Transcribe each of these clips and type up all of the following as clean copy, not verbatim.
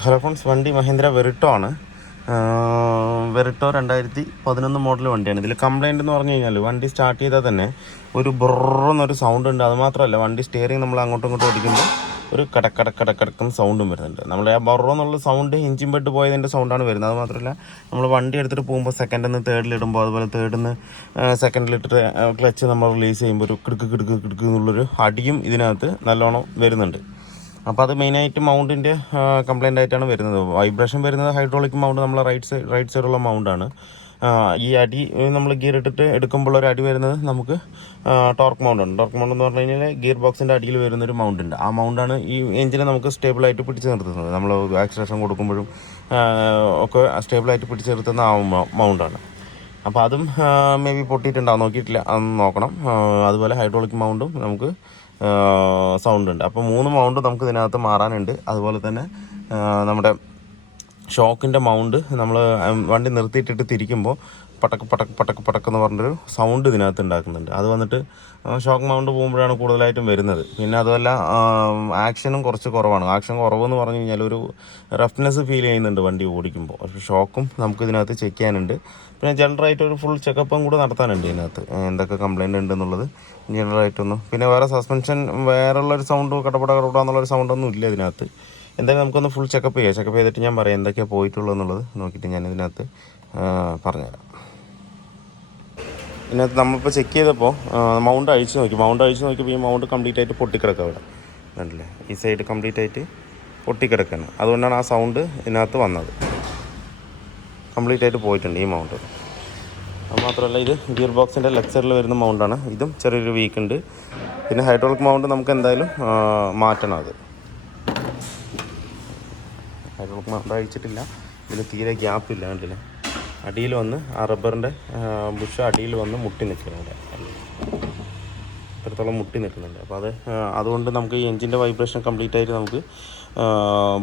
Hello friends, വണ്ടി മഹീന്ദ്ര വെറിട്ടോ ആണ്. വെറിട്ടോ 2011 model വണ്ടിയാണ്. ഇതിൽ കംപ്ലയിൻ്റ് എന്ന് പറഞ്ഞു കഴിഞ്ഞാൽ വണ്ടി സ്റ്റാർട്ട് ചെയ്താൽ തന്നെ ഒരു ബുറന്നൊരു സൗണ്ട് ഉണ്ട്. അതുമാത്രമല്ല, വണ്ടി സ്റ്റിയറിംഗ് നമ്മൾ അങ്ങോട്ടും ഇങ്ങോട്ടും ഓടിക്കുമ്പോൾ ഒരു കടക്കുന്ന സൗണ്ടും വരുന്നുണ്ട്. നമ്മൾ ആ ബുറന്നുള്ള സൗണ്ട് എഞ്ചിൻ ബെഡ് പോയതിൻ്റെ സൗണ്ടാണ് വരുന്നത്. അത് മാത്രമല്ല, നമ്മൾ വണ്ടി എടുത്തിട്ട് പോകുമ്പോൾ സെക്കൻഡിൽ നിന്ന് തേർഡിലിടുമ്പോൾ, അതുപോലെ തേർഡിൽ നിന്ന് സെക്കൻഡിലിട്ടിട്ട് ക്ലച്ച് നമ്മൾ റിലീസ് ചെയ്യുമ്പോൾ ഒരു കിടുക്ക് എന്നുള്ളൊരു അടിയും ഇതിനകത്ത് നല്ലോണം വരുന്നുണ്ട്. അപ്പോൾ അത് മെയിനായിട്ട് മൗണ്ടിൻ്റെ കംപ്ലയിൻ്റ് ആയിട്ടാണ് വരുന്നത്. വൈബ്രേഷൻ വരുന്നത് ഹൈഡ്രോളിക് മൗണ്ട്, നമ്മളെ റൈറ്റ് സൈഡുള്ള മൗണ്ടാണ്. ഈ അടി നമ്മൾ ഗിയർ ഇട്ടിട്ട് എടുക്കുമ്പോൾ ഒരു അടി വരുന്നത് നമുക്ക് ടോർക്ക് മൗണ്ടാണ്. ടോർക്ക് മൗണ്ട് എന്ന് പറഞ്ഞു കഴിഞ്ഞാൽ ഗിയർ ബോക്സിൻ്റെ അടിയിൽ വരുന്നൊരു മൗണ്ടുണ്ട്. ആ മൗണ്ടാണ് ഈ എഞ്ചിനെ നമുക്ക് സ്റ്റേബിളായിട്ട് പിടിച്ച് നിർത്തുന്നത്. നമ്മൾ ആക്സിലറേഷൻ കൊടുക്കുമ്പോഴും ഒക്കെ സ്റ്റേബിളായിട്ട് പിടിച്ച് നിർത്തുന്ന ആ മൗണ്ടാണ്. അപ്പോൾ അതും മേ ബി പൊട്ടിയിട്ടുണ്ടാവും, നോക്കിയിട്ടില്ല, അതൊന്ന് നോക്കണം. അതുപോലെ ഹൈഡ്രോളിക് മൗണ്ടും നമുക്ക് സൗണ്ട് ഉണ്ട്. അപ്പോൾ 3 മൗണ്ട് നമുക്ക് ഇതിനകത്ത് മാറാനുണ്ട്. അതുപോലെ തന്നെ നമ്മുടെ ഷോക്കിൻ്റെ മൗണ്ട് നമ്മൾ വണ്ടി നിർത്തിയിട്ടിട്ട് തിരിക്കുമ്പോൾ പടക്കെന്ന് പറഞ്ഞൊരു സൗണ്ട് ഇതിനകത്ത് ഉണ്ടാക്കുന്നുണ്ട്. അത് വന്നിട്ട് ഷോക്ക് മൗണ്ട് പോകുമ്പോഴാണ് കൂടുതലായിട്ടും വരുന്നത്. പിന്നെ അതുമല്ല, ആക്ഷനും കുറച്ച് കുറവാണ്. ആക്ഷൻ കുറവെന്ന് പറഞ്ഞു കഴിഞ്ഞാൽ ഒരു റഫ്നെസ് ഫീൽ ചെയ്യുന്നുണ്ട് വണ്ടി ഓടിക്കുമ്പോൾ. പക്ഷേ ഷോക്കും നമുക്ക് ഇതിനകത്ത് ചെക്ക് ചെയ്യാനുണ്ട്. പിന്നെ ജനറലായിട്ട് ഒരു ഫുൾ ചെക്കപ്പും കൂടെ നടത്താനുണ്ട് ഇതിനകത്ത്, എന്തൊക്കെ കംപ്ലയിൻ്റ് ഉണ്ടെന്നുള്ളത് ജനറലായിട്ടൊന്നും. പിന്നെ വേറെ സസ്പെൻഷൻ വേറെയുള്ളൊരു സൗണ്ട് കടപട എന്നുള്ളൊരു സൗണ്ടൊന്നും ഇല്ല ഇതിനകത്ത്. എന്തായാലും നമുക്കൊന്ന് ഫുൾ ചെക്കപ്പ് ചെയ്യാം. ചെക്കപ്പ് ചെയ്തിട്ട് ഞാൻ പറയാം എന്തൊക്കെയാണ് പോയിട്ടുള്ളത് എന്നുള്ളത് നോക്കിയിട്ട് ഞാൻ ഇതിനകത്ത് പറഞ്ഞുതരാം. ഇതിനകത്ത് നമ്മളിപ്പോൾ ചെക്ക് ചെയ്തപ്പോൾ മൗണ്ട് അഴിച്ച് നോക്കിയപ്പോൾ ഈ മൗണ്ട് കംപ്ലീറ്റ് ആയിട്ട് പൊട്ടിക്കിടക്കുക. അവിടെ കണ്ടില്ലേ, ഈ സൈഡ് കംപ്ലീറ്റ് ആയിട്ട് പൊട്ടിക്കിടക്കുകയാണ്. അതുകൊണ്ടാണ് ആ സൗണ്ട് ഇതിനകത്ത് വന്നത്. കംപ്ലീറ്റ് ആയിട്ട് പോയിട്ടുണ്ട് ഈ മൗണ്ട്. അത് മാത്രമല്ല, ഇത് ഗിയർ ബോക്സിൻ്റെ ലെഫ്റ്റ് സൈഡിൽ വരുന്ന മൗണ്ടാണ്. ഇതും ചെറിയൊരു വീക്ക് ഉണ്ട്. പിന്നെ ഹൈഡ്രോളിക് മൗണ്ട് നമുക്ക് എന്തായാലും മാറ്റണം. അത് ഹൈഡ്രോളിക് മൗണ്ട് അഴിച്ചിട്ടില്ല. ഇതിന് തീരെ ഗ്യാപ്പില്ല, കണ്ടില്ല. അടിയിൽ വന്ന് ആ റബ്ബറിൻ്റെ ബുഷ് അടിയിൽ വന്ന് മുട്ടി നിൽക്കുന്നുണ്ട്. ഇത്രത്തോളം മുട്ടി നിൽക്കുന്നുണ്ട്. അപ്പോൾ അതുകൊണ്ട് നമുക്ക് ഈ എഞ്ചിൻ്റെ വൈബ്രേഷൻ കംപ്ലീറ്റ് ആയിട്ട് നമുക്ക്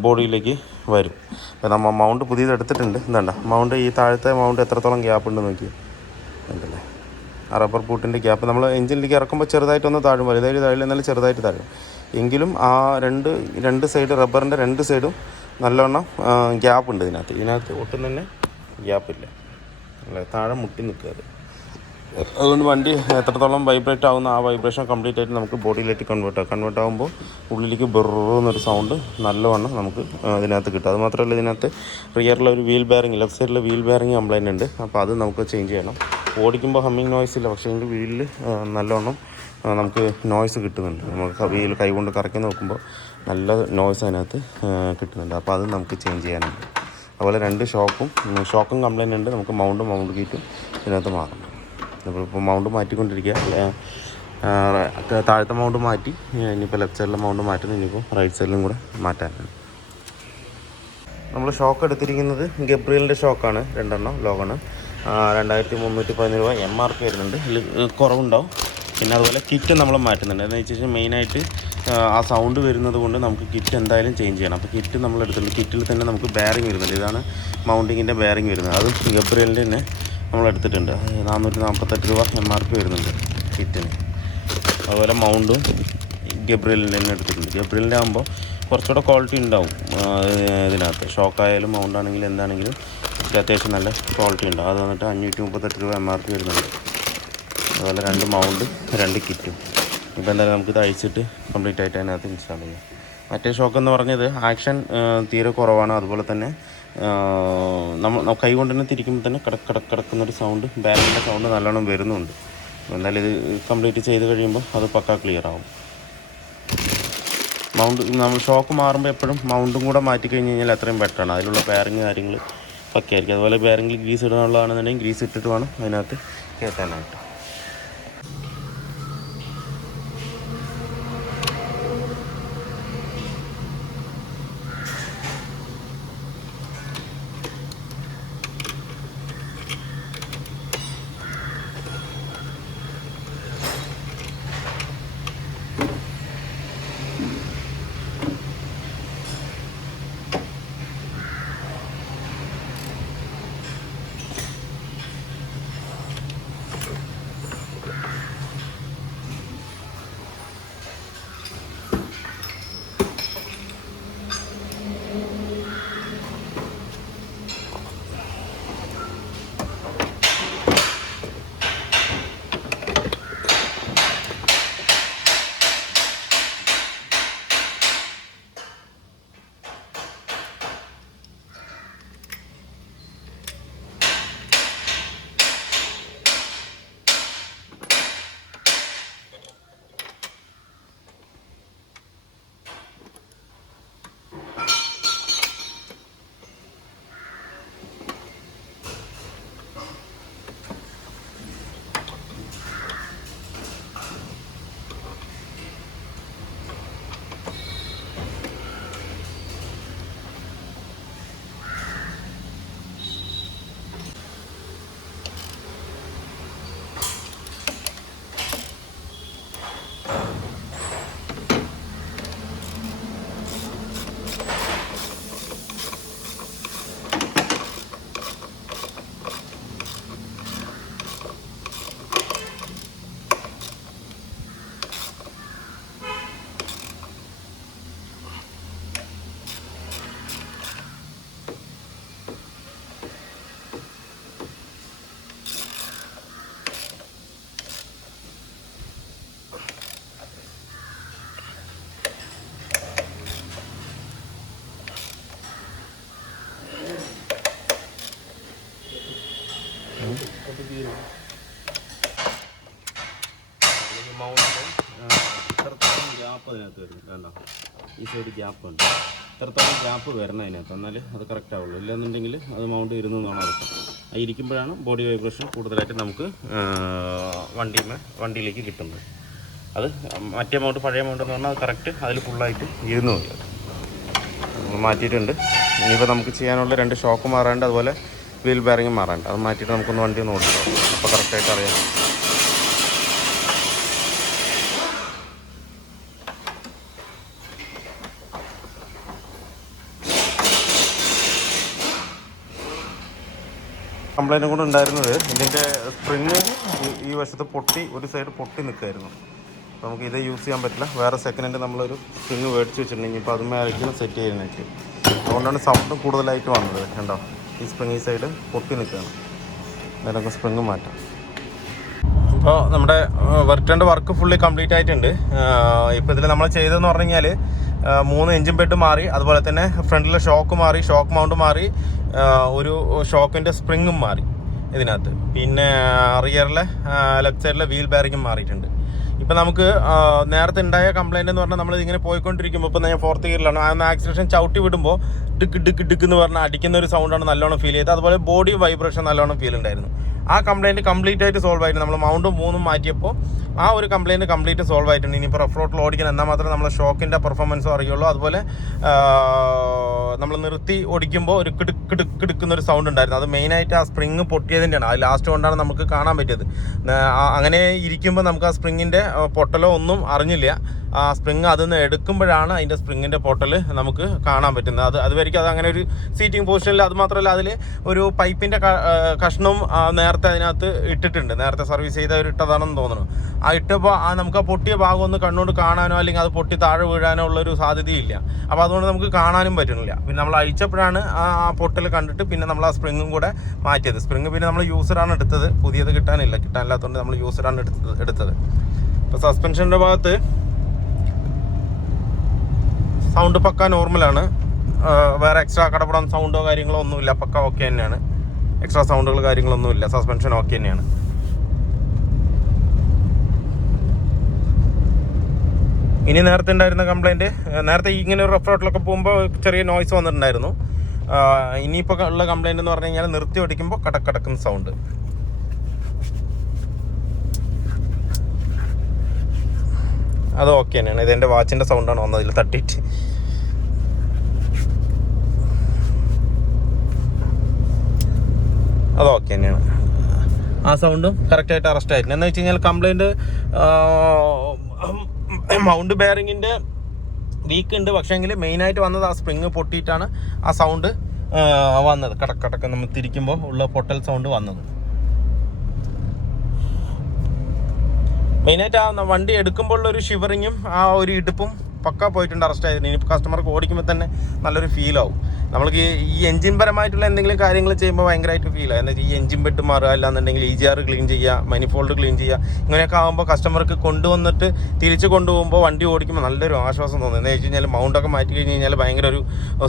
ബോഡിയിലേക്ക് വരും. അപ്പോൾ നമ്മൾ മൗണ്ട് പുതിയത് എടുത്തിട്ടുണ്ട്. എന്താ മൗണ്ട്, ഈ താഴത്തെ മൗണ്ട് എത്രത്തോളം ഗ്യാപ്പ് ഉണ്ടെന്ന് നോക്കി. ഉണ്ടല്ലേ, ആ റബ്ബർ പൂട്ടിൻ്റെ ഗ്യാപ്പ് നമ്മൾ എഞ്ചിനിലേക്ക് ഇറക്കുമ്പോൾ ചെറുതായിട്ടൊന്ന് താഴും, വലുതായിട്ട് താഴില്ല, എന്നാലും ചെറുതായിട്ട് താഴും. എങ്കിലും ആ രണ്ട് സൈഡ്, റബ്ബറിൻ്റെ 2 സൈഡും നല്ലവണ്ണം ഗ്യാപ്പുണ്ട് ഇതിനകത്ത് ഒട്ടും തന്നെ ഗ്യാപ്പില്ല. അല്ലേ, താഴെ മുട്ടി നിൽക്കുക. അതുകൊണ്ട് വണ്ടി എത്രത്തോളം വൈബ്രേറ്റ് ആവുന്ന ആ വൈബ്രേഷൻ കംപ്ലീറ്റ് ആയിട്ട് നമുക്ക് ബോഡിയിലേക്ക് കൺവേർട്ട് ആകുമ്പോൾ ഉള്ളിലേക്ക് ബെറുന്നൊരു സൗണ്ട് നല്ലവണ്ണം നമുക്ക് ഇതിനകത്ത് കിട്ടും. അതുമാത്രമല്ല, ഇതിനകത്ത് റിയറിലെ ഒരു വീൽ ബെയറിങ്, ലെഫ്റ്റ് സൈഡിലെ വീൽ ബെയറിങ് കംപ്ലൈൻ്റ് ഉണ്ട്. അപ്പോൾ അത് നമുക്ക് ചേഞ്ച് ചെയ്യണം. ഓടിക്കുമ്പോൾ ഹമ്മിങ് നോയ്സ് ഇല്ല, പക്ഷേ എങ്കിൽ വീലിൽ നല്ലവണ്ണം നമുക്ക് നോയ്സ് കിട്ടുന്നുണ്ട്. നമുക്ക് വീൽ കൈകൊണ്ട് കറക്കി നോക്കുമ്പോൾ നല്ല നോയ്സ് അതിനകത്ത് കിട്ടുന്നുണ്ട്. അപ്പോൾ അത് നമുക്ക് ചേഞ്ച് ചെയ്യാനുണ്ട്. അതുപോലെ 2 ഷോക്കും കംപ്ലൈൻ്റ് ഉണ്ട്. നമുക്ക് മൗണ്ട് കീറ്റും ഇതിനകത്ത് മാറണം. നമ്മളിപ്പോൾ മൗണ്ട് മാറ്റിക്കൊണ്ടിരിക്കുക. താഴത്തെ മൗണ്ട് മാറ്റി, ഇനിയിപ്പോൾ ലെഫ്റ്റ് സൈഡിലെ മൗണ്ട് മാറ്റുന്നു. ഇനിയിപ്പോൾ റൈറ്റ് സൈഡിലും കൂടെ മാറ്റാനാണ്. നമ്മൾ ഷോക്ക് എടുത്തിരിക്കുന്നത് ഗബ്രിയലിൻ്റെ ഷോക്കാണ്, 2 ലോഗാണ്. 2310 രൂപ MRP വരുന്നുണ്ട്. ഇതിൽ കുറവുണ്ടാവും. പിന്നെ അതുപോലെ കിറ്റ് നമ്മൾ മാറ്റുന്നുണ്ട്. എന്ന് വെച്ച് കഴിഞ്ഞാൽ മെയിനായിട്ട് ആ സൗണ്ട് വരുന്നത് കൊണ്ട് നമുക്ക് കിറ്റ് എന്തായാലും ചേഞ്ച് ചെയ്യണം. അപ്പോൾ കിറ്റ് നമ്മൾ എടുത്തിട്ടുണ്ട്. കിറ്റിൽ തന്നെ നമുക്ക് ബെയറിംഗ് വരുന്നുണ്ട്. ഇതാണ് മൗണ്ടിങ്ങിൻ്റെ ബെയറിംഗ് വരുന്നത്. അത് ഗബ്രിയലിൻ്റെ തന്നെ നമ്മൾ എടുത്തിട്ടുണ്ട്. 448 രൂപ MRP വരുന്നുണ്ട് കിറ്റിന്. അതുപോലെ മൗണ്ടും ഗബ്രിയലിൻ്റെ തന്നെ എടുത്തിട്ടുണ്ട്. ഗബ്രിയലിൻ്റെ ആകുമ്പോൾ കുറച്ചുകൂടെ ക്വാളിറ്റി ഉണ്ടാവും ഇതിനകത്ത്. ഷോക്കായാലും മൗണ്ടാണെങ്കിലും എന്താണെങ്കിലും അത്യാവശ്യം നല്ല ക്വാളിറ്റി ഉണ്ടാവും. അത് വന്നിട്ട് 538 രൂപ MRP വരുന്നുണ്ട്. അതുപോലെ 2 മൗണ്ട് 2 കിറ്റും. ഇപ്പോൾ എന്തായാലും നമുക്കിത് അഴിച്ചിട്ട് കംപ്ലീറ്റ് ആയിട്ട് അതിനകത്ത് ഇൻസ്റ്റാൾ ചെയ്യാം. മറ്റേ ഷോക്ക് എന്ന് പറഞ്ഞത് ആക്ഷൻ തീരെ കുറവാണ്. അതുപോലെ തന്നെ നമ്മൾ കൈ കൊണ്ട് തന്നെ തിരിക്കുമ്പോൾ തന്നെ കിടക്കുന്നൊരു സൗണ്ട്, ബാരിൻ്റെ സൗണ്ട് നല്ലോണം വരുന്നുണ്ട്. എന്തായാലും ഇത് കംപ്ലീറ്റ് ചെയ്ത് കഴിയുമ്പോൾ അത് പക്കാ ക്ലിയർ ആവും. നമ്മൾ ഷോക്ക് മാറുമ്പോൾ എപ്പോഴും മൗണ്ടും കൂടെ മാറ്റി കഴിഞ്ഞ് കഴിഞ്ഞാൽ അത്രയും ബെറ്ററാണ്. അതിലുള്ള ബെയറിങ് കാര്യങ്ങൾ പക്കയായിരിക്കും. അതുപോലെ ബെയറിങ്ങിൽ ഗ്രീസ് ഇടാനുള്ളതാണെന്നുണ്ടെങ്കിൽ ഗ്രീസ് ഇട്ടിട്ട് വേണം അതിനകത്ത് കയറ്റാനായിട്ട്. ഫുള്ളായിട്ട് കീറും. മൗണ്ടിൻ്റെ ഇത്രത്തോളം ഗ്യാപ്പ് അതിനകത്ത് വരും. വേണ്ട, ഈ സൈഡ് ഗ്യാപ്പ് ഉണ്ട്. ഇത്രത്തോളം ഗ്യാപ്പ് വരണം അതിനകത്ത്, എന്നാലേ അത് കറക്റ്റ് ആവുള്ളൂ. ഇല്ലെന്നുണ്ടെങ്കിൽ അത് മൗണ്ട് ഇരുന്നതാണ് അർത്ഥം. ആ ഇരിക്കുമ്പോഴാണ് ബോഡി വൈബ്രേഷൻ കൂടുതലായിട്ട് നമുക്ക് വണ്ടിയിലേക്ക് കിട്ടുന്നത്. അത് മറ്റേ മൗണ്ട്, പഴയ മൗണ്ട് എന്ന് പറഞ്ഞാൽ അത് കറക്റ്റ് അതിൽ ഫുള്ളായിട്ട് ഇരുന്നു പോയി. നമ്മൾ മാറ്റിയിട്ടുണ്ട്. ഇനിയിപ്പോൾ നമുക്ക് ചെയ്യാനുള്ള 2 ഷോക്ക് മാറാണ്ട്, അതുപോലെ വീൽ ബെയറിങ് മാറാണ്ട്. അത് മാറ്റിയിട്ട് നമുക്കൊന്ന് വണ്ടി ഒന്ന് ഓടിക്കാം. അപ്പോൾ കറക്റ്റായിട്ട് അറിയാം. കംപ്ലൈൻറ്റും കൂടെ ഉണ്ടായിരുന്നത്, ഇതിൻ്റെ സ്പ്രിങ് ഈ വശത്ത് പൊട്ടി, ഒരു സൈഡ് പൊട്ടി നിൽക്കുമായിരുന്നു. അപ്പോൾ നമുക്ക് ഇത് യൂസ് ചെയ്യാൻ പറ്റില്ല. വേറെ സെക്കൻഡ് ഹാൻഡ് നമ്മളൊരു സ്പ്രിങ് മേടിച്ച് വെച്ചിട്ടുണ്ടെങ്കിൽ ഇപ്പോൾ അതുമായിരിക്കും സെറ്റ് ചെയ്യാനായിട്ട്. അതുകൊണ്ടാണ് സൗണ്ട് കൂടുതലായിട്ട് വന്നത്. കണ്ടോ, ഈ സ്പ്രിങ് ഈ സൈഡ് പൊട്ടി നിൽക്കുകയാണ്. അതിനൊക്കെ സ്പ്രിങ് മാറ്റാം. അപ്പോൾ നമ്മുടെ വെർട്ടൻ്റെ വർക്ക് ഫുള്ളി കംപ്ലീറ്റ് ആയിട്ടുണ്ട്. ഇപ്പോൾ ഇതിൽ നമ്മൾ ചെയ്തതെന്ന് പറഞ്ഞു കഴിഞ്ഞാൽ 3 എഞ്ചിൻ ബെഡ് മാറി, അതുപോലെ തന്നെ ഫ്രണ്ടിലെ ഷോക്ക് മാറി, ഷോക്ക് മൗണ്ട് മാറി, ഒരു ഷോക്കിൻ്റെ സ്പ്രിങ്ങും മാറി ഇതിനകത്ത്. പിന്നെ റിയറിലെ ലെഫ്റ്റ് സൈഡിലെ വീൽ ബെയറിങ്ങും മാറിയിട്ടുണ്ട്. ഇപ്പം നമുക്ക് നേരത്തെ ഉണ്ടായ കംപ്ലൈൻറ്റ് എന്ന് പറഞ്ഞാൽ നമ്മളിതിങ്ങനെ പോയിക്കൊണ്ടിരിക്കുമ്പോൾ, ഇപ്പോൾ ഞാൻ 4th ഗിയറിലാണ്, ആ ആക്സിലേഷൻ ചവിട്ടി വിടുമ്പോൾ ഡിക്ക് ഡിക്ക് ഡിക്ക് എന്ന് പറഞ്ഞാൽ അടിക്കുന്ന ഒരു സൗണ്ടാണ് നല്ലോണം ഫീൽ ചെയ്തത്. അതുപോലെ ബോഡി വൈബ്രേഷൻ നല്ലോണം ഫീൽ ഉണ്ടായിരുന്നു. ആ കംപ്ലയിൻറ്റ് കംപ്ലീറ്റ് ആയിട്ട് സോൾവ് ആയിട്ടുണ്ട്. നമ്മൾ മൗണ്ടും 3 മാറ്റിയപ്പോൾ ആ ഒരു കംപ്ലയിൻറ്റ് കംപ്ലീറ്റ് സോൾവ് ആയിട്ടുണ്ട്. ഇനിയിപ്പോൾ റഫ് റോട്ടിൽ ഓടിക്കണം, എന്നാൽ മാത്രമേ നമ്മൾ ഷോക്കിൻ്റെ പെർഫോമൻസും അറിയുള്ളൂ. അതുപോലെ നമ്മൾ നിർത്തി ഓടിക്കുമ്പോൾ ഒരു കിടുക്കുന്ന ഒരു സൗണ്ട് ഉണ്ടായിരുന്നു. അത് മെയിനായിട്ട് ആ സ്പ്രിങ് പൊട്ടിയതിൻ്റെയാണ്. അത് ലാസ്റ്റ് കൊണ്ടാണ് നമുക്ക് കാണാൻ പറ്റിയത്. അങ്ങനെ ഇരിക്കുമ്പോൾ നമുക്ക് ആ സ്പ്രിങ്ങിൻ്റെ പൊട്ടലോ ഒന്നും അറിഞ്ഞില്ല. ആ സ്പ്രിങ് അതിൽ നിന്ന് എടുക്കുമ്പോഴാണ് അതിൻ്റെ സ്പ്രിങ്ങിൻ്റെ പൊട്ടൽ നമുക്ക് കാണാൻ പറ്റുന്നത്. അതുവരെയ്ക്കും അത് അങ്ങനെ ഒരു സീറ്റിംഗ് പൊസിഷനിൽ. അതുമാത്രമല്ല, അതിൽ ഒരു പൈപ്പിൻ്റെ കഷ്ണവും നേരത്തെ അതിനകത്ത് ഇട്ടിട്ടുണ്ട്. നേരത്തെ സർവീസ് ചെയ്തവർ ഇട്ടതാണെന്ന് തോന്നുന്നു. ആ ഇട്ടപ്പോൾ നമുക്ക് ആ പൊട്ടിയ ഭാഗം ഒന്ന് കണ്ണുകൊണ്ട് കാണാനോ അല്ലെങ്കിൽ അത് പൊട്ടി താഴെ വീഴാനോ ഉള്ളൊരു സാധ്യതയില്ല. അപ്പോൾ അതുകൊണ്ട് നമുക്ക് കാണാനും പറ്റുന്നില്ല. പിന്നെ നമ്മൾ അഴിച്ചപ്പോഴാണ് ആ പൊട്ടൽ കണ്ടിട്ട് പിന്നെ നമ്മൾ ആ സ്പ്രിങ്ങും കൂടെ മാറ്റിയത്. സ്പ്രിങ് പിന്നെ നമ്മൾ യൂസറാണ് എടുത്തത്, പുതിയത് കിട്ടാനില്ലാത്തതുകൊണ്ട് നമ്മൾ യൂസറാണ് എടുത്തത്. ഇപ്പോൾ സസ്പെൻഷൻ്റെ ഭാഗത്ത് സൗണ്ട് പക്ക നോർമലാണ്. വേറെ എക്സ്ട്രാ കടപടം സൗണ്ടോ കാര്യങ്ങളോ ഒന്നുമില്ല. പക്ക ഓക്കെ തന്നെയാണ്. എക്സ്ട്രാ സൗണ്ടുകൾ കാര്യങ്ങളൊന്നുമില്ല. സസ്പെൻഷൻ ഓക്കെ തന്നെയാണ്. ഇനി നേരത്തെ ഉണ്ടായിരുന്ന കംപ്ലൈൻറ്റ്, നേരത്തെ ഇങ്ങനെ ഒരു റഫ് റോട്ടിലൊക്കെ പോകുമ്പോൾ ചെറിയ നോയ്സ് വന്നിട്ടുണ്ടായിരുന്നു. ഇനിയിപ്പോൾ ഉള്ള കംപ്ലൈൻറ്റ് എന്ന് പറഞ്ഞു കഴിഞ്ഞാൽ നിർത്തി ഓടിക്കുമ്പോൾ കടക്കുന്ന സൗണ്ട്. അത് ഓക്കെ തന്നെയാണ്. ഇതെൻ്റെ വാച്ചിൻ്റെ സൗണ്ടാണ് വന്നതിൽ തട്ടിയിട്ട്. അത് ഓക്കെ തന്നെയാണ്. ആ സൗണ്ടും കറക്റ്റായിട്ട് അറസ്റ്റ് ആയിരുന്നു. എന്ന് വെച്ച് കഴിഞ്ഞാൽ കംപ്ലൈൻറ്റ് മൗണ്ട് ബെയറിങ്ങിൻ്റെ വീക്ക് ഉണ്ട്. പക്ഷേങ്കിൽ മെയിനായിട്ട് വന്നത് ആ സ്പ്രിങ് പൊട്ടിയിട്ടാണ് ആ സൗണ്ട് വന്നത്. കടക്ക് നമ്മൾ തിരിക്കുമ്പോൾ ഉള്ള പൊട്ടൽ സൗണ്ട് വന്നത്. മെയിനായിട്ട് ആ വണ്ടി എടുക്കുമ്പോഴുള്ളൊരു ഷിവറിങ്ങും ആ ഒരു ഇടുപ്പും പക്ക പോയിട്ടുണ്ട്, അറസ്റ്റ് ആയിരുന്നു. ഇനി കസ്റ്റമർക്ക് ഓടിക്കുമ്പോൾ തന്നെ നല്ലൊരു ഫീലാവും. നമ്മൾക്ക് ഈ എൻജിൻ പരമായിട്ടുള്ള എന്തെങ്കിലും കാര്യങ്ങൾ ചെയ്യുമ്പോൾ ഭയങ്കരമായിട്ട് ഫീലാവും. എന്ന് വെച്ചാൽ ഈ എൻജിൻ ബെഡ് മാറുക, അല്ലാന്നുണ്ടെങ്കിൽ EGR ക്ലീൻ ചെയ്യുക, manifold ക്ലീൻ ചെയ്യുക, ഇങ്ങനെയൊക്കെ ആകുമ്പോൾ കസ്റ്റമർക്ക് കൊണ്ടുവന്നിട്ട് തിരിച്ച് കൊണ്ടുപോകുമ്പോൾ വണ്ടി ഓടിക്കുമ്പോൾ നല്ലൊരു ആശ്വാസം തോന്നുന്നു. എന്ന് വെച്ച് കഴിഞ്ഞാൽ മൗണ്ടൊക്കെ മാറ്റി കഴിഞ്ഞ് കഴിഞ്ഞാൽ ഭയങ്കര ഒരു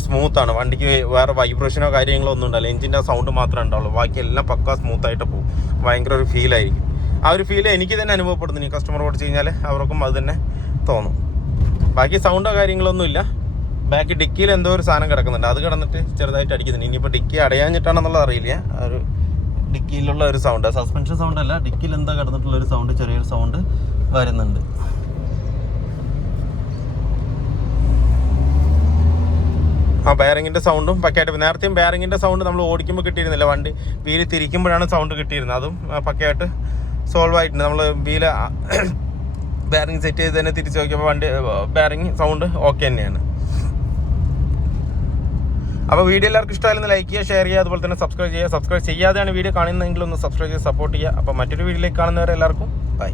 സ്മൂത്താണ്. വണ്ടിക്ക് വേറെ വൈബ്രേഷനോ കാര്യങ്ങളോ ഒന്നും ഉണ്ടാവില്ല. എൻജിൻ്റെ സൗണ്ട് മാത്രമേ ഉണ്ടാവുള്ളൂ. ബാക്കിയെല്ലാം പക്ക സ്മൂത്തായിട്ട് പോകും. ഭയങ്കര ഒരു ഫീലായിരിക്കും. ആ ഒരു ഫീൽ എനിക്ക് തന്നെ അനുഭവപ്പെടുന്നു. ഈ കസ്റ്റമർ ഓടിച്ച് കഴിഞ്ഞാൽ അവർക്കും അത് തന്നെ തോന്നും. ബാക്കി സൗണ്ടോ കാര്യങ്ങളൊന്നും ഇല്ല. ബാക്കി ഡിക്കിയിൽ എന്തോ ഒരു സാധനം കിടക്കുന്നുണ്ട്. അത് കിടന്നിട്ട് ചെറുതായിട്ട് അടിക്കുന്നുണ്ട്. ഇനിയിപ്പോൾ ഡിക്കി അടയാഞ്ഞിട്ടാണെന്നുള്ളത് അറിയില്ല. ആ ഒരു ഡിക്കിയിലുള്ള ഒരു സൗണ്ട്, സസ്പെൻഷൻ സൗണ്ട് അല്ല, ഡിക്കിയിൽ എന്താ കിടന്നിട്ടുള്ളൊരു സൗണ്ട്, ചെറിയൊരു സൗണ്ട് വരുന്നുണ്ട്. ആ ബെയറിങ്ങിൻ്റെ സൗണ്ടും പക്കയായിട്ട്. നേരത്തെയും ബെയറിങ്ങിൻ്റെ സൗണ്ട് നമ്മൾ ഓടിക്കുമ്പോൾ കിട്ടിയിരുന്നില്ല. വണ്ടി വീല് തിരിക്കുമ്പോഴാണ് സൗണ്ട് കിട്ടിയിരുന്നത്. അതും പക്കയായിട്ട് സോൾവ് ആയിട്ടുണ്ട്. നമ്മൾ വീല് ബെയറിങ് സെറ്റ് ചെയ്ത് തന്നെ തിരിച്ച് നോക്കിയപ്പോൾ വണ്ടി ബെയറിങ് സൗണ്ട് ഓക്കെ തന്നെയാണ്. അപ്പോൾ വീഡിയോ എല്ലാവർക്കും ഇഷ്ടമായാലും ലൈക്ക് ചെയ്യുക, ഷെയർ ചെയ്യുക, അതുപോലെ തന്നെ സബ്സ്ക്രൈബ് ചെയ്യുക. സബ്സ്ക്രൈബ് ചെയ്യാതെയാണ് വീഡിയോ കാണുന്നതെങ്കിൽ ഒന്ന് സബ്സ്ക്രൈബ് ചെയ്ത് സപ്പോർട്ട് ചെയ്യുക. അപ്പോൾ മറ്റൊരു വീഡിയോയിലേക്ക് കാണുന്നവരെ എല്ലാവർക്കും ബൈ.